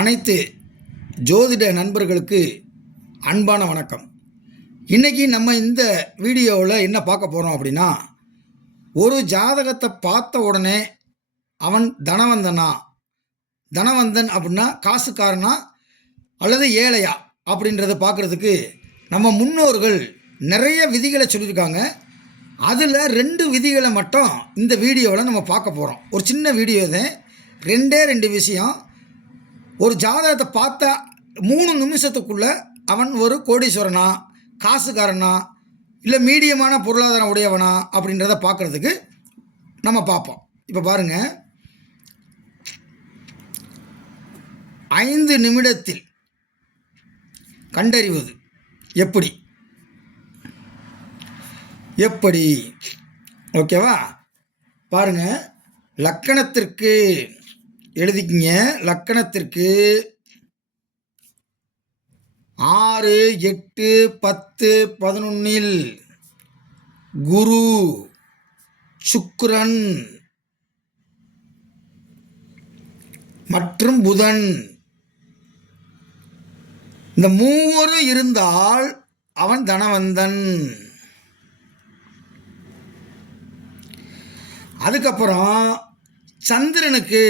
அனைத்து ஜோதிட நண்பர்களுக்கு அன்பான வணக்கம். இன்றைக்கி நம்ம இந்த வீடியோவில் என்ன பார்க்க போகிறோம் அப்படின்னா, ஒரு ஜாதகத்தை பார்த்த உடனே அவன் தனவந்தன் அப்படின்னா காசுக்காரனா அல்லது ஏழையா அப்படின்றத பார்க்குறதுக்கு நம்ம முன்னோர்கள் நிறைய விதிகளை சொல்லியிருக்காங்க. அதில் 2 விதிகளை மட்டும் இந்த வீடியோவில் நம்ம பார்க்க போகிறோம். ஒரு சின்ன வீடியோ தான், 2 விஷயம். ஒரு ஜாதகத்தை பார்த்த 3 நிமிஷத்துக்குள்ளே அவன் ஒரு கோடீஸ்வரனா, காசுக்காரனா, இல்லை மீடியமான பொருளாதாரம் உடையவனா அப்படின்றத பார்க்குறதுக்கு நம்ம பார்ப்போம். இப்போ பாருங்கள், 5 நிமிடத்தில் கண்டறிவது எப்படி ஓகேவா? பாருங்கள், லக்கணத்திற்கு எழுதிக்கிங்க. லக்கணத்திற்கு 6, 8, 10, 11 குரு, சுக்கிரன் மற்றும் புதன், இந்த 3 இருந்தால் அவன் தனவந்தன். அதுக்கப்புறம் சந்திரனுக்கு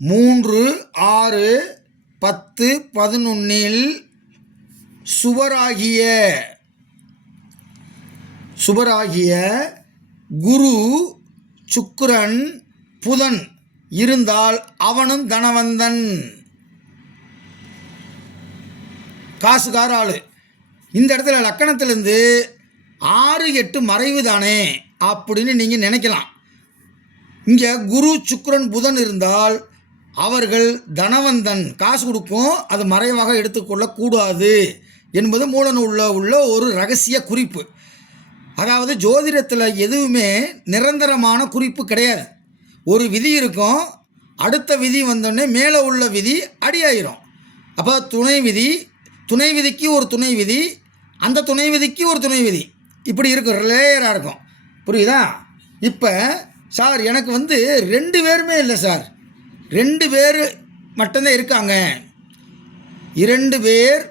3, 6, 10, 11 சுபராகிய குரு, சுக்கிரன், புதன் இருந்தால் அவனும் தனவந்தன், காசுக்கார ஆளு. இந்த இடத்துல லக்கணத்திலேருந்து 6, 8 மறைவு தானே அப்படின்னு நீங்கள் நினைக்கலாம். இங்கே குரு, சுக்கிரன், புதன் இருந்தால் அவர்கள் தனவந்தன், காசு கொடுக்கும், அது மறைவாக எடுத்துக்கொள்ளக்கூடாது என்பது மூலநூலில் உள்ள ஒரு ரகசிய குறிப்பு. அதாவது ஜோதிடத்தில் எதுவுமே நிரந்தரமான குறிப்பு கிடையாது. ஒரு விதி இருக்கும், அடுத்த விதி வந்தோடனே மேலே உள்ள விதி அடியாயிரும். அப்போ துணை விதிக்கு ஒரு துணை விதி, அந்த துணை விதிக்கு ஒரு துணை விதி, இப்படி இருக்கும், லேயராக இருக்கும். புரியுதா? இப்போ சார் எனக்கு 2 பேருமே இல்லை சார், 2 பேர் மட்டும்தான் இருக்காங்க, 2 பேர்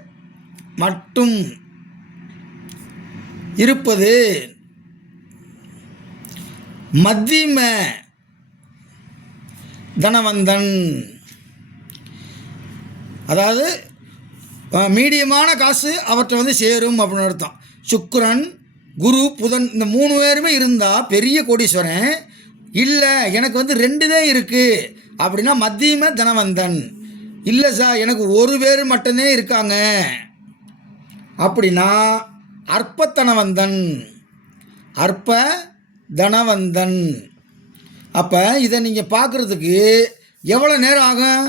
மட்டும் இருப்பது மத்தியம தனவந்தன். அதாவது மீடியமான காசு அவற்றை சேரும் அப்படின்னு அர்த்தம். சுக்கிரன், குரு, புதன் இந்த 3 பேருமே இருந்தால் பெரிய கோடீஸ்வரன். இல்லை எனக்கு 2 தான் இருக்குது அப்படின்னா மத்தியம தனவந்தன். இல்லை சார் எனக்கு 1 பேர் மட்டும்தே இருக்காங்க அப்படின்னா அற்ப தனவந்தன். அப்போ இதை நீங்கள் பார்க்குறதுக்கு எவ்வளோ நேரம் ஆகும்?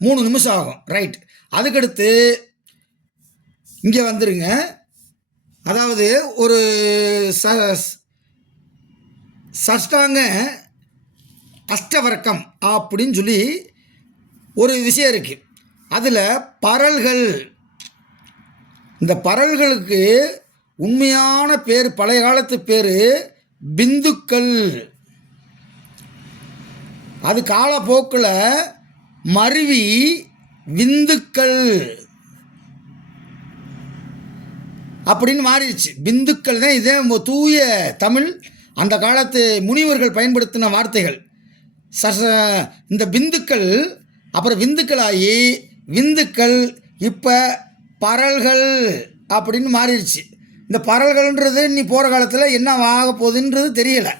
3 நிமிஷம் ஆகும். ரைட். அதுக்கடுத்து இங்கே வந்துருங்க. அதாவது ஒரு சஷ்டாங்க அஷ்டவர்க்கம் அப்படின்னு சொல்லி ஒரு விஷயம் இருக்குது. அதில் பரல்கள், இந்த பரல்களுக்கு உண்மையான பேர், பழைய காலத்து பேர் பிந்துக்கள். அது காலப்போக்கில் மருவி விந்துக்கள் அப்படின்னு மாறிடுச்சு. பிந்துக்கள் தான் இதே தூய தமிழ், அந்த காலத்து முனிவர்கள் பயன்படுத்தின வார்த்தைகள். இந்த பிந்துக்கள் அப்புறம் விந்துக்களாகி விந்துக்கள் இப்போ பரல்கள் அப்படின்னு மாறிடுச்சு. இந்த பரல்கள்ன்றது நீ போகிற காலத்தில் என்ன ஆக போகுதுன்றது தெரியலை.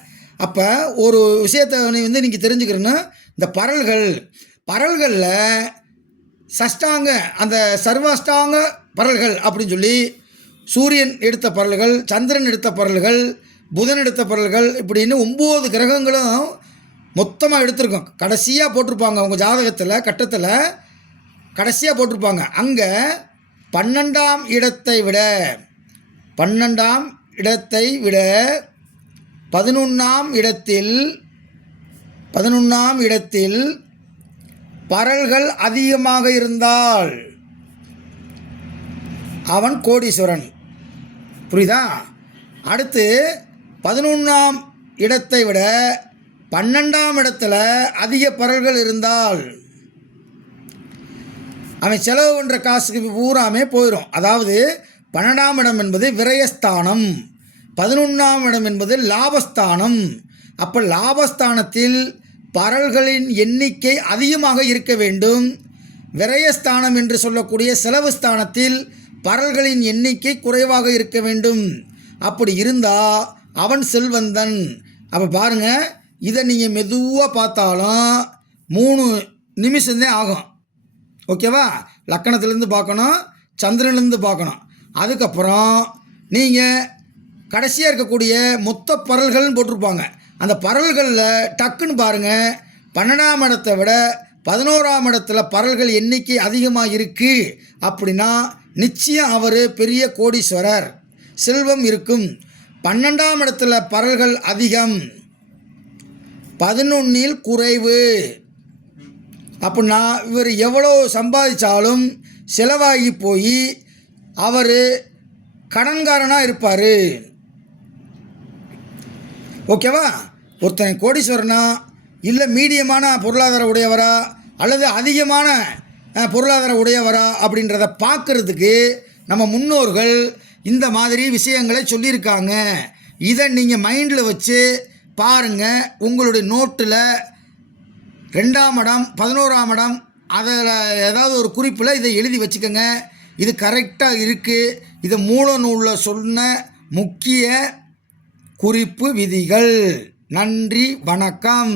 அப்போ ஒரு விஷயத்தை நீங்கள் தெரிஞ்சுக்கிறேன்னா, இந்த பரல்களில் சஷ்டாங்க, அந்த சர்வாஷ்டாங்க பரல்கள் அப்படின்னு சொல்லி சூரியன் எடுத்த பரல்கள், சந்திரன் எடுத்த பரல்கள், புதன் எடுத்த பரல்கள், இப்படின்னு 9 கிரகங்களும் மொத்தமாக எடுத்திருக்கோம். கடைசியாக போட்டிருப்பாங்க அவங்க ஜாதகத்தில், கட்டத்தில் கடைசியாக போட்டிருப்பாங்க. அங்கே 12ஆம் இடத்தை விட 11ஆம் இடத்தில் பரல்கள் அதிகமாக இருந்தால் அவன் கோடீஸ்வரன். புரியுதா? அடுத்து 11ஆம் இடத்தை விட 12ஆம் இடத்துல அதிக பரல்கள் இருந்தால் அவன் செலவு பண்ணுற காசுக்கு பூராமே போயிடும். அதாவது 12ஆம் இடம் என்பது விரயஸ்தானம், 11ஆம் இடம் என்பது லாபஸ்தானம். அப்போ லாபஸ்தானத்தில் பரல்களின் எண்ணிக்கை அதிகமாக இருக்க வேண்டும். விரயஸ்தானம் என்று சொல்லக்கூடிய செலவு ஸ்தானத்தில் பரல்களின் எண்ணிக்கை குறைவாக இருக்க வேண்டும். அப்படி இருந்தால் அவன் செல்வந்தன். அப்போ பாருங்கள், இதை நீங்கள் மெதுவாக பார்த்தாலும் 3 நிமிஷம்தான் ஆகும். ஓகேவா? லக்கணத்துலேருந்து பார்க்கணும், சந்திரன்லேருந்து பார்க்கணும். அதுக்கப்புறம் நீங்கள் கடைசியாக இருக்கக்கூடிய மொத்த பரல்கள்னு போட்டிருப்பாங்க. அந்த பரல்களில் டக்குன்னு பாருங்கள், 12ஆம் இடத்தை விட 11ஆம் இடத்துல பரல்கள் எண்ணிக்கை அதிகமாக இருக்குது அப்படின்னா நிச்சயம் அவர் பெரிய கோடீஸ்வரர், செல்வம் இருக்கும். 12ஆம் இடத்துல பரல்கள் அதிகம், 11இல் குறைவு அப்படின்னா இவர் எவ்வளோ சம்பாதிச்சாலும் செலவாகி போய் அவர் கடன்காரனாக இருப்பார். ஓகேவா? ஒருத்தன் கோடீஸ்வரனா இல்லை மீடியமான பொருளாதார உடையவரா அல்லது அதிகமான பொருளாதார உடையவரா அப்படின்றத பார்க்குறதுக்கு நம்ம முன்னோர்கள் இந்த மாதிரி விஷயங்களை சொல்லியிருக்காங்க. இதை நீங்கள் மைண்டில் வச்சு பாருங்கள். உங்களுடைய நோட்டில் 2ஆம் இடம் 11ஆம் இடம் அதில் ஏதாவது ஒரு குறிப்பில் இதை எழுதி வச்சுக்கோங்க. இது கரெக்டாக இருக்குது. இது மூல நூலில் சொன்ன முக்கிய குறிப்பு விதிகள். நன்றி, வணக்கம்.